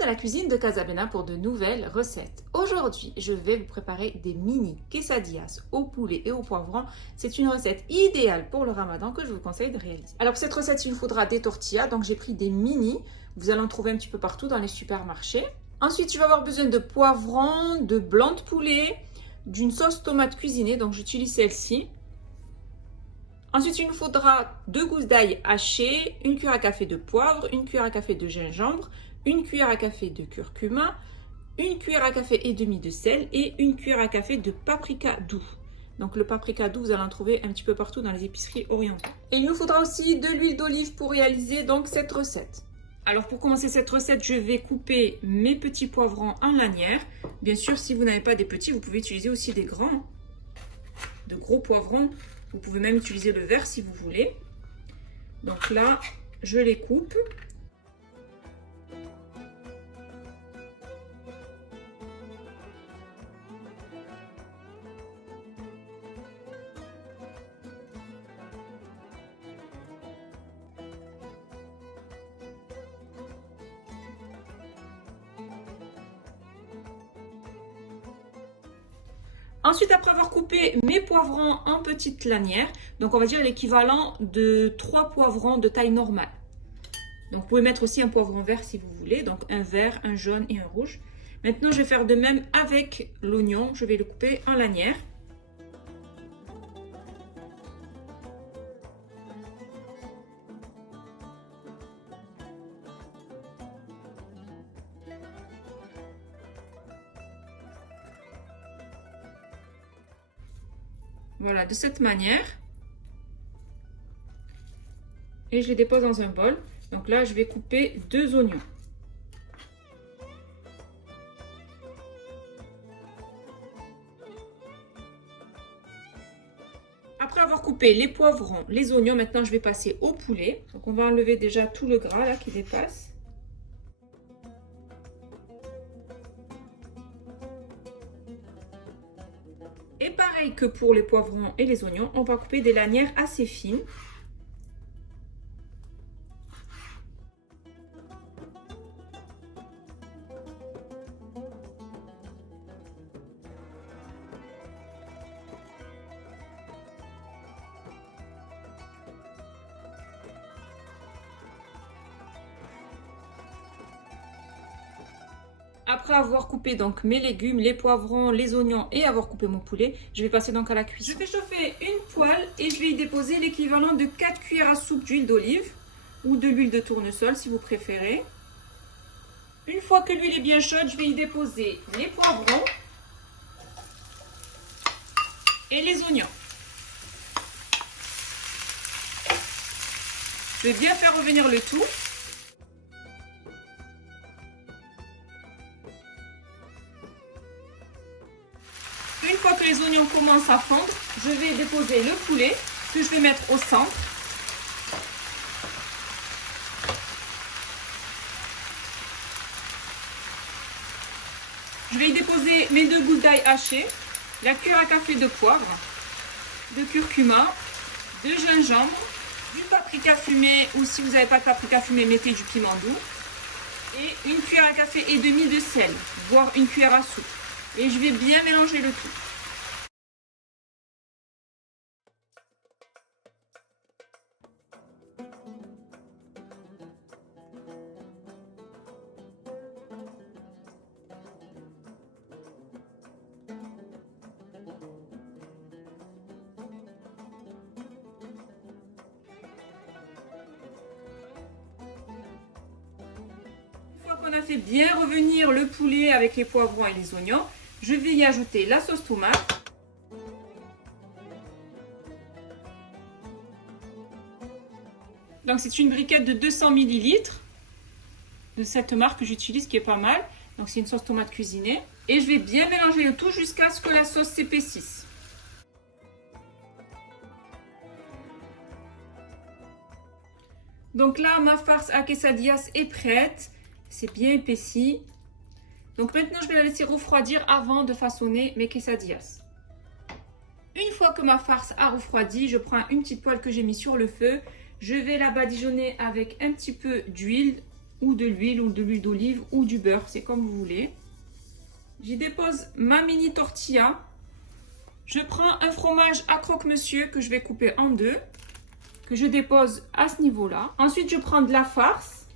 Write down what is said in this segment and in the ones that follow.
À la cuisine de Casabena pour de nouvelles recettes. Aujourd'hui, je vais vous préparer des mini quesadillas au poulet et au poivron. C'est une recette idéale pour le ramadan que je vous conseille de réaliser. Alors pour cette recette, il nous faudra des tortillas. Donc j'ai pris des mini. Vous allez en trouver un petit peu partout dans les supermarchés. Ensuite, je vais avoir besoin de poivrons, de blanc de poulet, d'une sauce tomate cuisinée. Donc j'utilise celle-ci. Ensuite, il nous faudra 2 gousses d'ail hachées, une cuillère à café de poivre, une cuillère à café de gingembre, une cuillère à café de curcuma, une cuillère à café et demi de sel et une cuillère à café de paprika doux. Donc le paprika doux, vous allez en trouver un petit peu partout dans les épiceries orientales. Et il nous faudra aussi de l'huile d'olive pour réaliser donc cette recette. Alors pour commencer cette recette, je vais couper mes petits poivrons en lanières. Bien sûr, si vous n'avez pas des petits, vous pouvez utiliser aussi des grands, de gros poivrons. Vous pouvez même utiliser le vert si vous voulez. Donc là, je les coupe. Ensuite, après avoir coupé mes poivrons en petites lanières, donc on va dire l'équivalent de 3 poivrons de taille normale. Donc vous pouvez mettre aussi un poivron vert si vous voulez, donc un vert, un jaune et un rouge. Maintenant, je vais faire de même avec l'oignon, je vais le couper en lanières. Voilà, de cette manière. Et je les dépose dans un bol. Donc là, je vais couper 2 oignons. Après avoir coupé les poivrons, les oignons, maintenant je vais passer au poulet. Donc on va enlever déjà tout le gras là qui dépasse. Et pareil que pour les poivrons et les oignons, on va couper des lanières assez fines. Après avoir coupé donc mes légumes, les poivrons, les oignons et avoir coupé mon poulet, je vais passer donc à la cuisson. Je vais chauffer une poêle et je vais y déposer l'équivalent de 4 cuillères à soupe d'huile d'olive ou de l'huile de tournesol si vous préférez. Une fois que l'huile est bien chaude, je vais y déposer les poivrons et les oignons. Je vais bien faire revenir le tout. Une fois que les oignons commencent à fondre, je vais déposer le poulet que je vais mettre au centre. Je vais y déposer mes 2 gousses d'ail hachées, la cuillère à café de poivre, de curcuma, de gingembre, du paprika fumé ou si vous n'avez pas de paprika fumé, mettez du piment doux et une cuillère à café et demi de sel, voire une cuillère à soupe. Et je vais bien mélanger le tout. On a fait bien revenir le poulet avec les poivrons et les oignons, je vais y ajouter la sauce tomate. Donc c'est une briquette de 200 ml de cette marque que j'utilise qui est pas mal. Donc c'est une sauce tomate cuisinée. Et je vais bien mélanger le tout jusqu'à ce que la sauce s'épaississe. Donc là, ma farce à quesadillas est prête. C'est bien épaissi. Donc maintenant, je vais la laisser refroidir avant de façonner mes quesadillas. Une fois que ma farce a refroidi, je prends une petite poêle que j'ai mis sur le feu. Je vais la badigeonner avec un petit peu d'huile ou de l'huile d'olive ou du beurre, c'est comme vous voulez. J'y dépose ma mini tortilla. Je prends un fromage à croque-monsieur que je vais couper en deux, que je dépose à ce niveau-là. Ensuite, je prends de la farce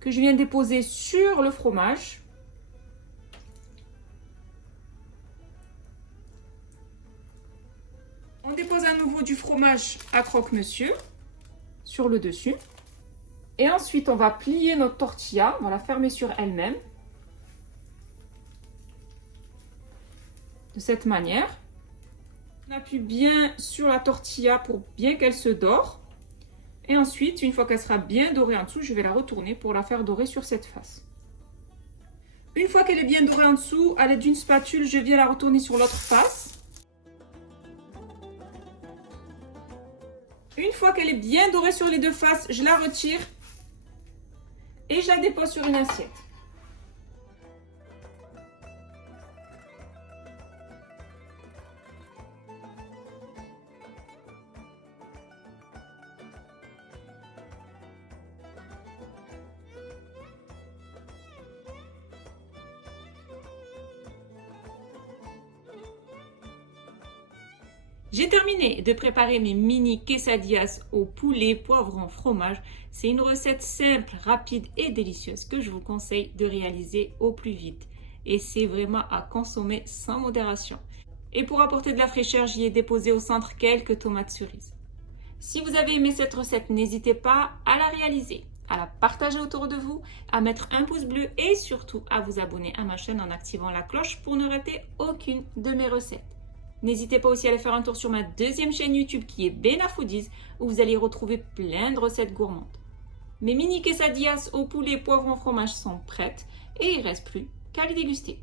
que je viens déposer sur le fromage. On dépose à nouveau du fromage à croque-monsieur sur le dessus. Et ensuite, on va plier notre tortilla, on va la fermer sur elle-même. De cette manière. On appuie bien sur la tortilla pour bien qu'elle se dore. Et ensuite, une fois qu'elle sera bien dorée en dessous, je vais la retourner pour la faire dorer sur cette face. Une fois qu'elle est bien dorée en dessous, à l'aide d'une spatule, je viens la retourner sur l'autre face. Une fois qu'elle est bien dorée sur les deux faces, je la retire et je la dépose sur une assiette. J'ai terminé de préparer mes mini quesadillas au poulet, poivron, fromage. C'est une recette simple, rapide et délicieuse que je vous conseille de réaliser au plus vite. Et c'est vraiment à consommer sans modération. Et pour apporter de la fraîcheur, j'y ai déposé au centre quelques tomates cerises. Si vous avez aimé cette recette, n'hésitez pas à la réaliser, à la partager autour de vous, à mettre un pouce bleu et surtout à vous abonner à ma chaîne en activant la cloche pour ne rater aucune de mes recettes. N'hésitez pas aussi à aller faire un tour sur ma deuxième chaîne YouTube qui est Bena Foodies où vous allez retrouver plein de recettes gourmandes. Mes mini quesadillas au poulet, poivron, fromage sont prêtes et il ne reste plus qu'à les déguster.